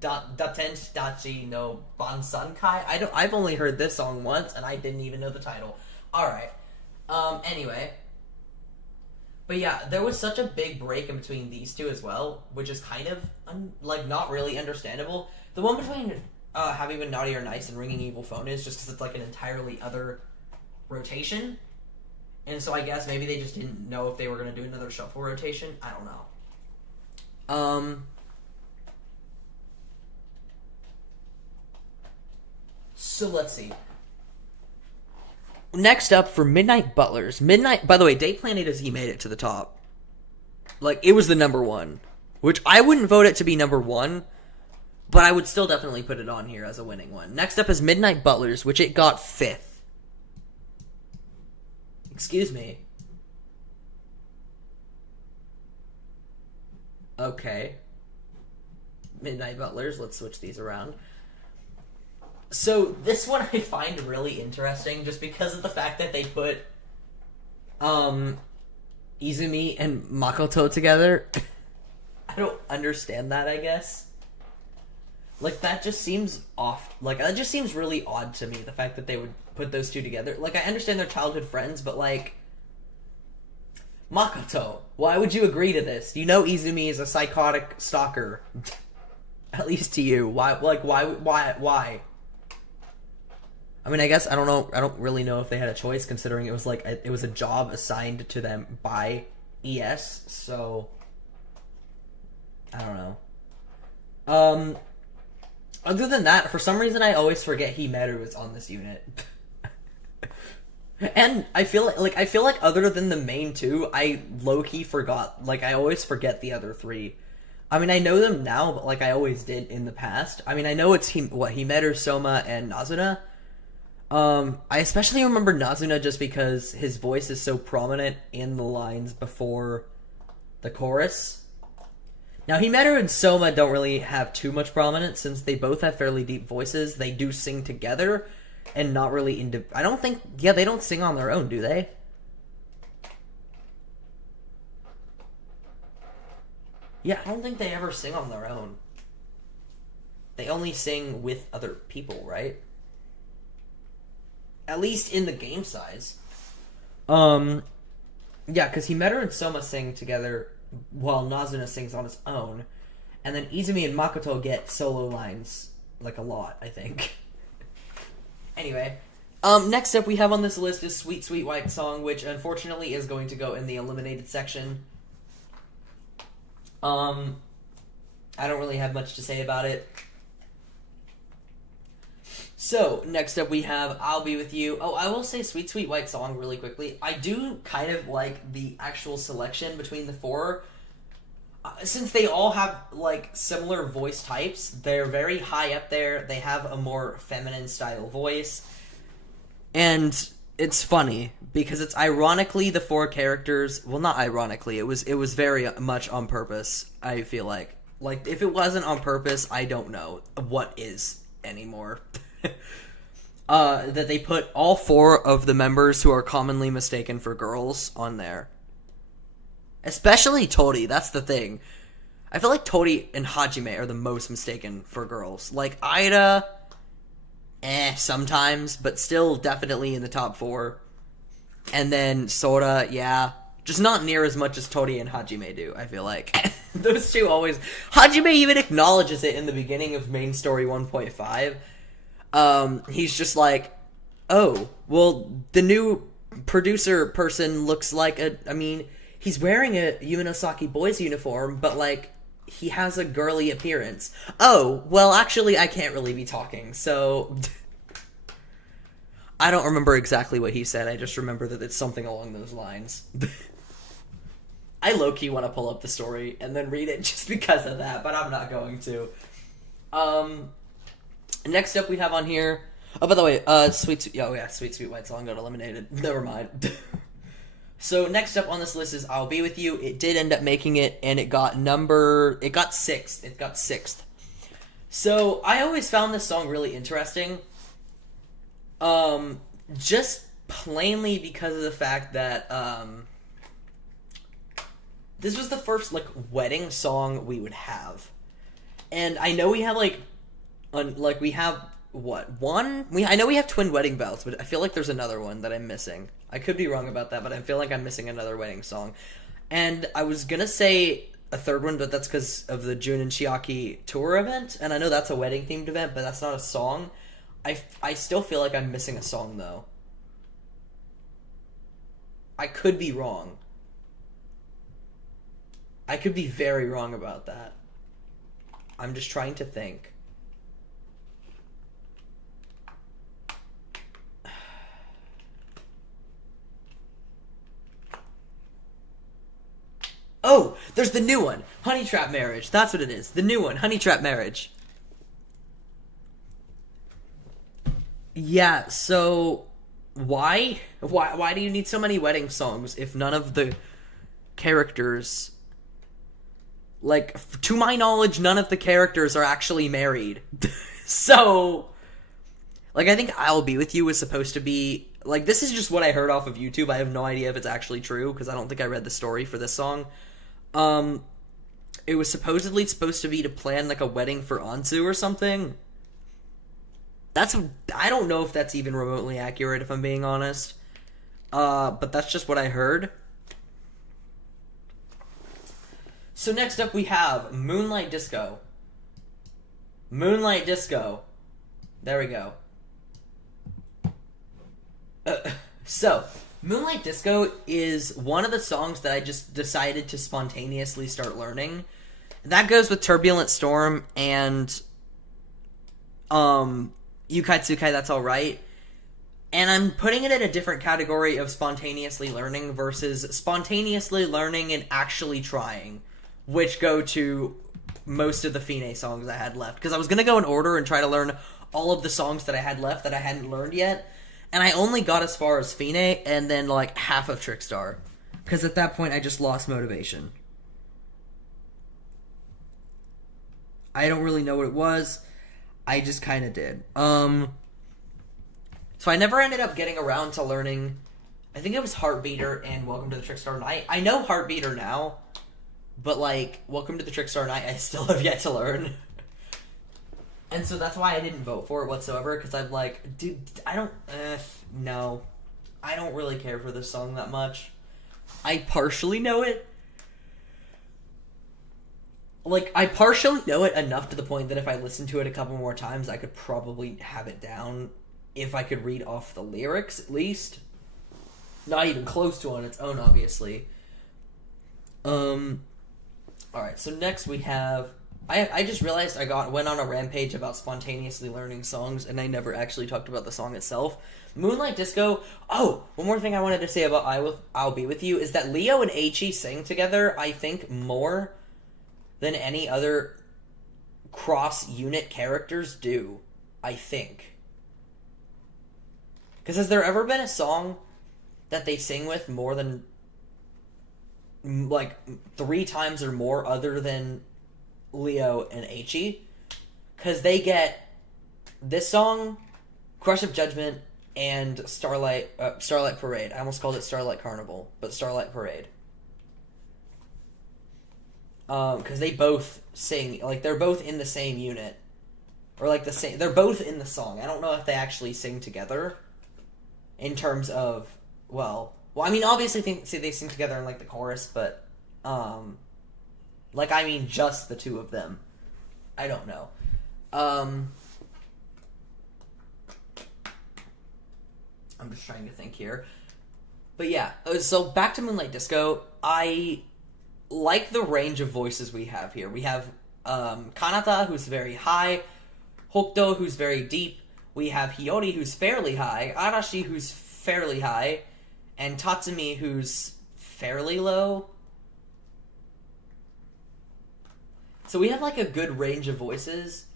Daten Dachi no Bansankai. I've only heard this song once, and I didn't even know the title. Alright. Anyway. But yeah, there was such a big break in between these two as well, which is kind of, not really understandable. The one between Have You Been Naughty or Nice and Ringing Evil Phone is just because it's like an entirely other rotation. And so I guess maybe they just didn't know if they were going to do another shuffle rotation. I don't know. So let's see. Next up for Midnight Butlers. By the way, Date Plan A to Z made it to the top. Like, it was the number 1. Which I wouldn't vote it to be number 1, but I would still definitely put it on here as a winning one. Next up is Midnight Butlers, which it got 5th. Excuse me. Okay. Midnight Butlers, let's switch these around. So, this one I find really interesting just because of the fact that they put, Izumi and Makoto together. I don't understand that, I guess. Like, that just seems off. Like, that just seems really odd to me, the fact that they would put those two together. Like, I understand they're childhood friends, but, like... Makoto, why would you agree to this? You know Izumi is a psychotic stalker. At least to you. Why? I mean, I guess, I don't know, I don't really know if they had a choice, considering it was, like, it was a job assigned to them by ES, so... I don't know. Other than that, for some reason I always forget Himeru is on this unit. And I feel like other than the main two, I low-key forgot. Like, I always forget the other three. I mean, I know them now, but like I always did in the past. I mean, I know it's Himeru, Soma, and Nazuna. I especially remember Nazuna just because his voice is so prominent in the lines before the chorus. Now, Himeru and Soma don't really have too much prominence since they both have fairly deep voices. They do sing together and not really I don't think... Yeah, they don't sing on their own, do they? Yeah, I don't think they ever sing on their own. They only sing with other people, right? At least in the game size. Yeah, because Himeru and Soma sing together while Nazuna sings on his own. And then Izumi and Makoto get solo lines, like, a lot, I think. Anyway. Next up we have on this list is Sweet Sweet White Song, which unfortunately is going to go in the eliminated section. I don't really have much to say about it. So, next up we have I'll Be With You. Oh, I will say Sweet Sweet White Song really quickly. I do kind of like the actual selection between the four. Since they all have, like, similar voice types, they're very high up there. They have a more feminine style voice. And it's funny, because it's ironically the four characters... Well, not ironically. It was very much on purpose, I feel like. Like, if it wasn't on purpose, I don't know what is anymore. That they put all four of the members who are commonly mistaken for girls on there. Especially Tori, that's the thing. I feel like Tori and Hajime are the most mistaken for girls. Like, Aida, sometimes, but still definitely in the top four. And then Sora, yeah. Just not near as much as Tori and Hajime do, I feel like. Those two always... Hajime even acknowledges it in the beginning of Main Story 1.5. He's just like, oh, well, the new producer person looks like I mean, he's wearing a Yumenosaki boys uniform, but, like, he has a girly appearance. Oh, well, actually, I can't really be talking, so... I don't remember exactly what he said, I just remember that it's something along those lines. I low-key want to pull up the story and then read it just because of that, but I'm not going to. Next up we have on here... Oh, by the way, Sweet Sweet White Song got eliminated. Never mind. So, next up on this list is I'll Be With You. It did end up making it, and it got sixth. It got sixth. So, I always found this song really interesting. Just plainly because of the fact that, this was the first, like, wedding song we would have. And I know we have, like, we have, what, one? I know we have twin wedding bells, but I feel like there's another one that I'm missing. I could be wrong about that, but I feel like I'm missing another wedding song. And I was gonna say a third one, but that's because of the Jun and Chiaki tour event, and I know that's a wedding-themed event, but that's not a song. I still feel like I'm missing a song, though. I could be wrong. I could be very wrong about that. I'm just trying to think. Oh, there's the new one. Honey Trap Marriage. That's what it is. The new one. Honey Trap Marriage. Yeah, so why do you need so many wedding songs if none of the characters, like, to my knowledge, none of the characters are actually married. So, like, I think I'll Be With You was supposed to be, like, this is just what I heard off of YouTube. I have no idea if it's actually true, because I don't think I read the story for this song. It was supposedly supposed to be to plan, like, a wedding for Ansu or something. I don't know if that's even remotely accurate, if I'm being honest. But that's just what I heard. So next up we have Moonlight Disco. Moonlight Disco. There we go. So, Moonlight Disco is one of the songs that I just decided to spontaneously start learning. That goes with Turbulent Storm and Yukai Tsukai, That's Alright. And I'm putting it in a different category of spontaneously learning versus spontaneously learning and actually trying, which go to most of the Fine songs I had left. Because I was going to go in order and try to learn all of the songs that I had left that I hadn't learned yet. And I only got as far as Fine and then, like, half of Trickstar. Because at that point, I just lost motivation. I don't really know what it was. I just kind of did. So I never ended up getting around to learning. I think it was Heartbeater and Welcome to the Trickstar Night. I know Heartbeater now, but, like, Welcome to the Trickstar Night I still have yet to learn. And so that's why I didn't vote for it whatsoever, because I'm like, dude, no. I don't really care for this song that much. I partially know it. Like, I partially know it enough to the point that if I listened to it a couple more times, I could probably have it down if I could read off the lyrics, at least. Not even close to on its own, obviously. Alright, so next we have... I just realized I went on a rampage about spontaneously learning songs, and I never actually talked about the song itself. Moonlight Disco... Oh, one more thing I wanted to say about I'll Be With You is that Leo and Aichi sing together, I think, more than any other cross-unit characters do, I think. Because has there ever been a song that they sing with more than, like, 3 times or more other than Leo and Aichi? Because they get this song, Crush of Judgment, and Starlight Parade. I almost called it Starlight Carnival, but Starlight Parade. Because they both sing, like, they're both in the same unit. Or, like, they're both in the song. I don't know if they actually sing together. In terms of, well, I mean, obviously they sing together in, like, the chorus, but, like, I mean, just the two of them. I don't know. I'm just trying to think here. But yeah, so back to Moonlight Disco, I like the range of voices we have here. We have, Kanata, who's very high, Hokuto, who's very deep, we have Hiyori, who's fairly high, Arashi, who's fairly high, and Tatsumi, who's fairly low. So we have, like, a good range of voices.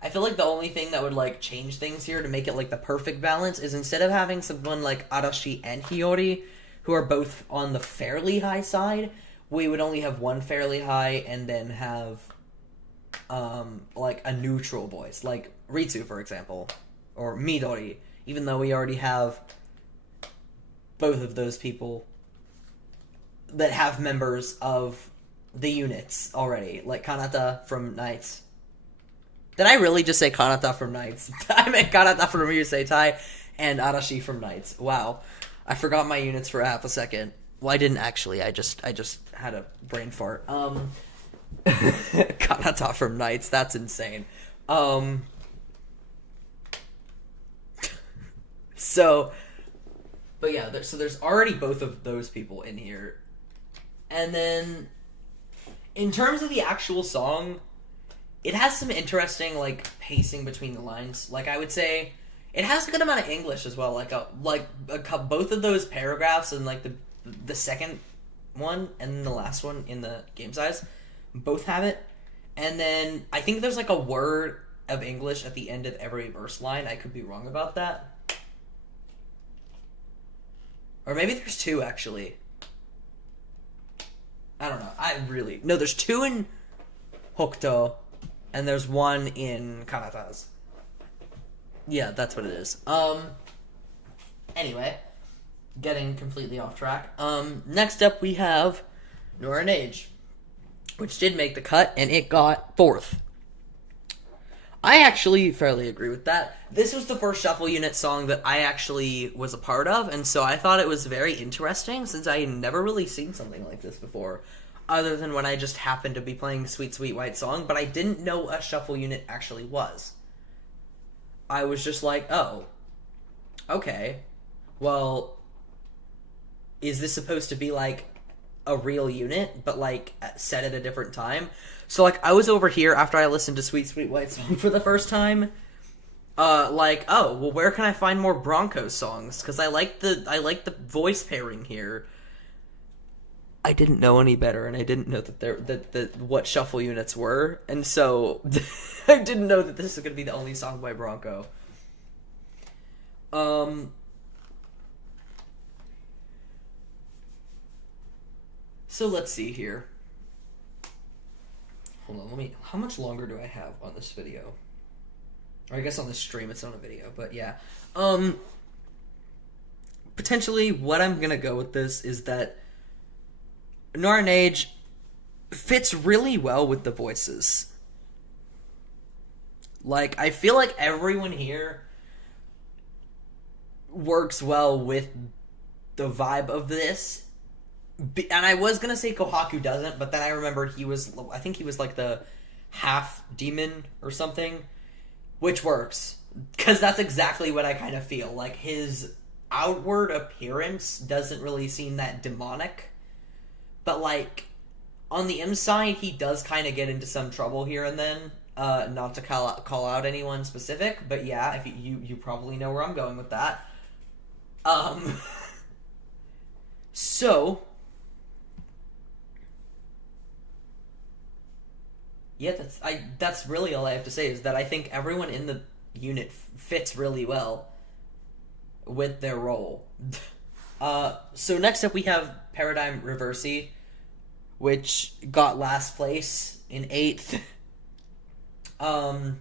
I feel like the only thing that would, like, change things here to make it, like, the perfect balance is instead of having someone like Arashi and Hiyori, who are both on the fairly high side, we would only have one fairly high and then have, like, a neutral voice. Like Ritsu, for example. Or Midori, even though we already have both of those people that have members of the units already, like Kanata from Knights. Did I really just say Kanata from Knights? I meant Kanata from Ryusei Tai and Arashi from Knights. Wow. I forgot my units for half a second. Well, I didn't actually. I just had a brain fart. Kanata from Knights. That's insane. But yeah, so there's already both of those people in here. And then, in terms of the actual song, it has some interesting, like, pacing between the lines. Like, I would say, it has a good amount of English as well. Both of those paragraphs and, like, the second one and the last one in the game size, both have it. And then, I think there's, like, a word of English at the end of every verse line. I could be wrong about that. Or maybe there's two, actually. I don't know. No, there's two in Hokuto, and there's one in Kanatas. Yeah, that's what it is. Anyway, getting completely off track. Next up we have Nora Age, which did make the cut, and it got 4th. I actually fairly agree with that. This was the first Shuffle Unit song that I actually was a part of, and so I thought it was very interesting, since I had never really seen something like this before, other than when I just happened to be playing Sweet Sweet White Song, but I didn't know what a Shuffle Unit actually was. I was just like, oh, okay, well, is this supposed to be, like, a real unit, but, like, set at a different time? So, like, I was over here after I listened to Sweet Sweet White Song for the first time, like, oh, well, where can I find more Bronco songs? Because I like the voice pairing here. I didn't know any better, and I didn't know that what Shuffle Units were, and so I didn't know that this is going to be the only song by Bronco. So let's see here. Hold on, how much longer do I have on this video? Or I guess on this stream it's not a video, but yeah. Potentially what I'm gonna go with this is that Nora Age fits really well with the voices. Like, I feel like everyone here works well with the vibe of this. And I was gonna say Kohaku doesn't, but then I remembered I think he was like the half demon or something, which works, because that's exactly what I kind of feel. Like, his outward appearance doesn't really seem that demonic, but like, on the inside, he does kind of get into some trouble here and then, not to call out anyone specific, but yeah, if you probably know where I'm going with that. So, yeah, that's really all I have to say, is that I think everyone in the unit fits really well with their role. So next up we have Paradigm Reversi, which got last place in 8th. And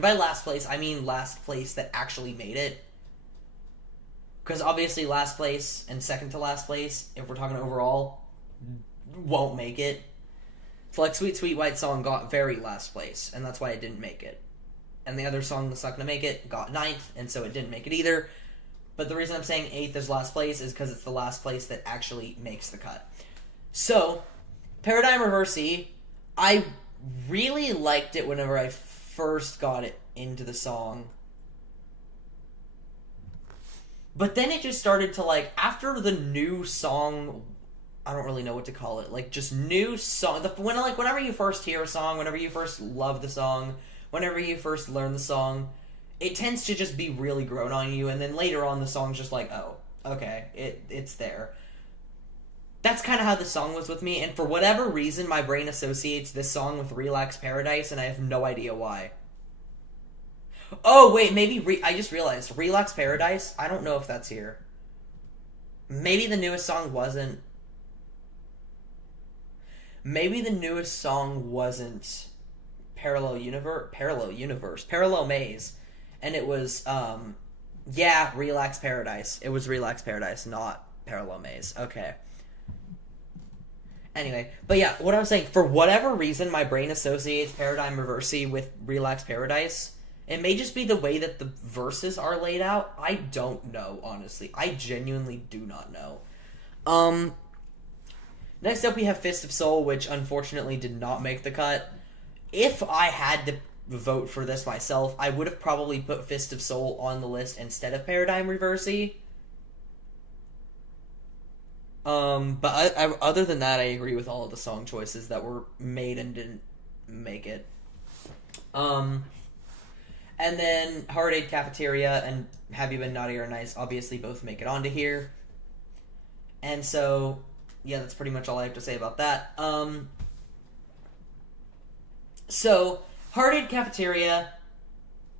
by last place, I mean last place that actually made it. Because obviously last place and second to last place, if we're talking overall, won't make it. So like Sweet Sweet White Song got very last place, and that's why it didn't make it. And the other song that's not going to make it got 9th, and so it didn't make it either. But the reason I'm saying 8th is last place is because it's the last place that actually makes the cut. So, Paradigm Reversi, I really liked it whenever I first got it into the song. But then it just started to, like, after the new song, I don't really know what to call it, like, just new song, whenever you first hear a song, whenever you first love the song, whenever you first learn the song, it tends to just be really grown on you, and then later on the song's just like, oh, okay, it's there. That's kind of how the song was with me, and for whatever reason, my brain associates this song with Relax Paradise, and I have no idea why. Oh, wait, maybe, I just realized, Relax Paradise, I don't know if that's here. Maybe the newest song wasn't... Maybe the newest song wasn't Parallel Maze, and it was, Relax Paradise. It was Relax Paradise, not Parallel Maze. Okay. Anyway, but yeah, what I was saying, for whatever reason, my brain associates Paradigm Reversi with Relax Paradise. It may just be the way that the verses are laid out. I don't know, honestly. I genuinely do not know. Next up we have Fist of Soul, which unfortunately did not make the cut. If I had to vote for this myself, I would have probably put Fist of Soul on the list instead of Paradigm Reversi. But other than that, I agree with all of the song choices that were made and didn't make it. And then Heartache Cafeteria and Have You Been Naughty or Nice obviously both make it onto here. And so, yeah, that's pretty much all I have to say about that. So, Heartache Cafeteria,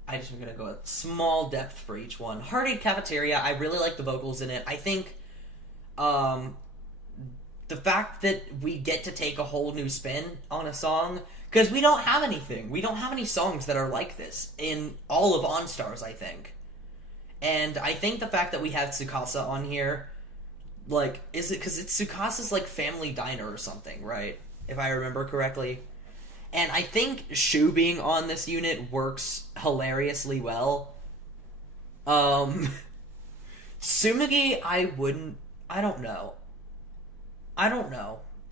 I just am going to go a small depth for each one. Heartache Cafeteria, I really like the vocals in it. I think the fact that we get to take a whole new spin on a song, because we don't have anything. We don't have any songs that are like this in all of Enstars, I think. And I think the fact that we have Tsukasa on here, like, is it because it's Tsukasa's, like, family diner or something, right? If I remember correctly. And I think Shu being on this unit works hilariously well. Sumugi, I don't know,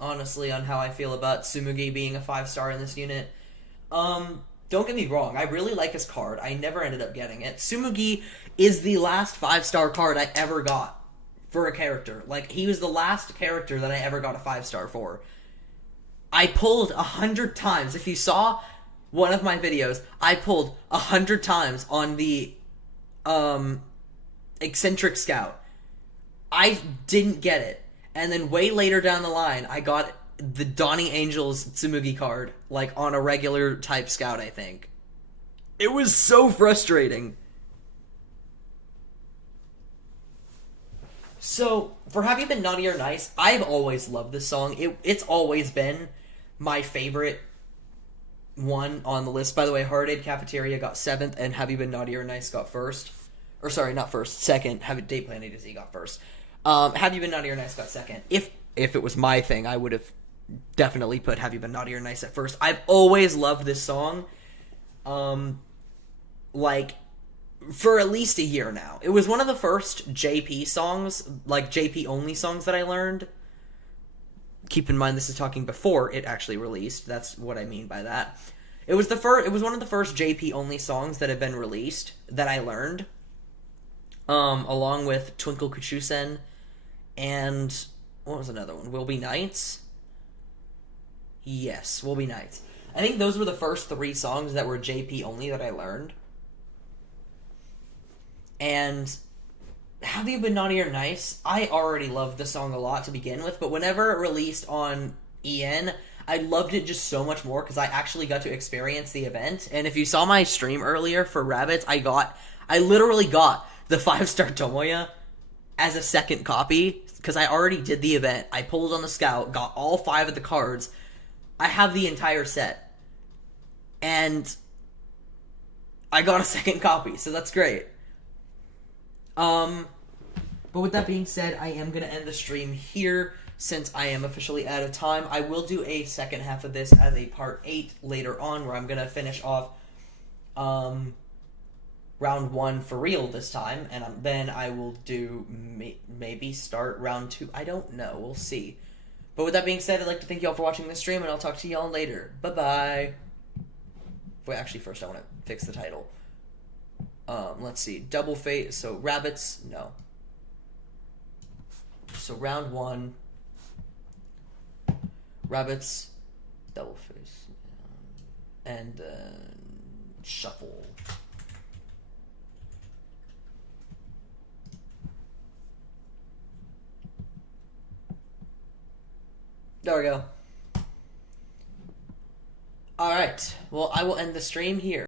honestly, on how I feel about Sumugi being a 5-star in this unit. Don't get me wrong, I really like his card. I never ended up getting it. Sumugi is the last 5-star card I ever got for a character. Like, he was the last character that I ever got a 5-star for. I pulled 100 times. If you saw one of my videos, I pulled 100 times on the Eccentric Scout. I didn't get it. And then way later down the line, I got the Donnie Angels Tsumugi card, like on a regular type Scout, I think. It was so frustrating. So, for Have You Been Naughty or Nice, I've always loved this song. It's always been my favorite one on the list. By the way, Heartache Cafeteria got 7th, and Have You Been Naughty or Nice got 1st. Or sorry, not 1st, 2nd. Date Plan A to Z got 1st. Have You Been Naughty or Nice got 2nd. If it was my thing, I would have definitely put Have You Been Naughty or Nice at 1st. I've always loved this song. Like, for at least a year now. It was one of the first JP songs, like JP only songs that I learned. Keep in mind, this is talking before it actually released. That's what I mean by that. It was one of the first JP only songs that had been released that I learned. Along with Twinkle Kuchusen and what was another one? Will Be Nights? Yes, Will Be Nights. I think those were the first 3 songs that were JP only that I learned. And Have You Been Naughty or Nice? I already loved the song a lot to begin with, but whenever it released on EN, I loved it just so much more because I actually got to experience the event. And if you saw my stream earlier for Rabbids, I literally got the 5-star Tomoya as a second copy because I already did the event. I pulled on the Scout, got all 5 of the cards. I have the entire set. And I got a second copy, so that's great. But with that being said, I am going to end the stream here since I am officially out of time. I will do a second half of this as a part 8 later on where I'm going to finish off round 1 for real this time, and then I will do maybe start round 2. I don't know. We'll see. But with that being said, I'd like to thank y'all for watching this stream, and I'll talk to y'all later. Bye-bye. Wait, actually, first I want to fix the title. Let's see. Double Fate. So, Rabbits. No. So, round 1. Rabbits. Double Face. And, Shuffle. There we go. Alright. Well, I will end the stream here.